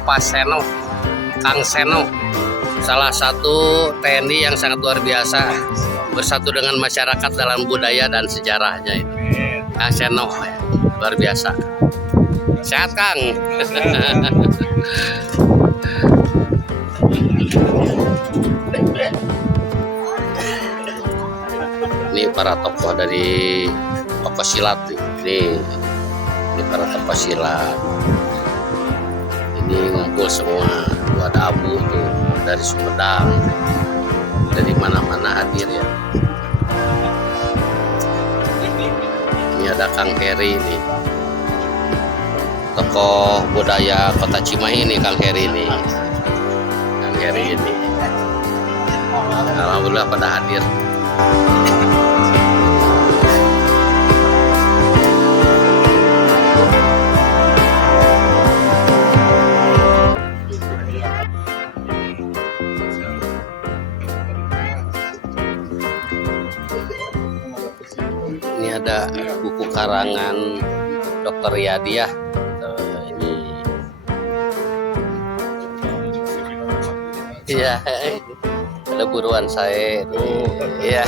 Bapak Seno, Kang Seno, salah satu TNI yang sangat luar biasa, bersatu dengan masyarakat dalam budaya dan sejarahnya ini. Kang Seno, luar biasa. Sehat Kang. Ini para tokoh dari tokoh silat nih. Ini para tokoh silat. Ini ngumpul semua. Ada Abu tuh dari Sumedang, dari mana-mana hadir ya. Ini ada Kang Heri ini, tokoh budaya Kota Cimahi ini. Kang Heri ini, Kang Heri ini, alhamdulillah pada hadir. Ini ada buku karangan Dr. Riyadi ya. Ini iya, ada buruan saya. Iya.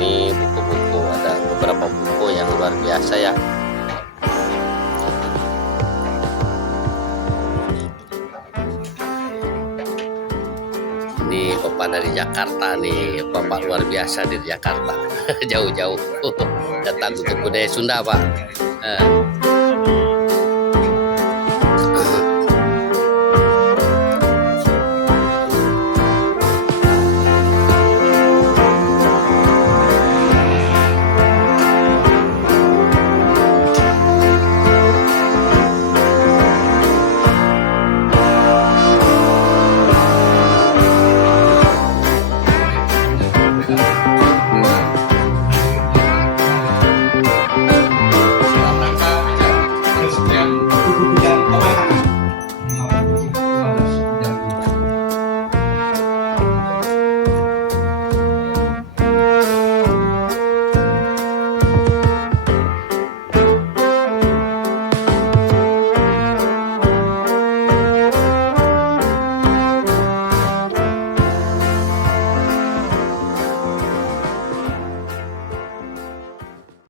Ini buku-buku, ada beberapa buku yang luar biasa ya. Ini Bapak dari Jakarta nih, Bapak luar biasa dari Jakarta. Jauh-jauh datang untuk budaya Sunda Pak.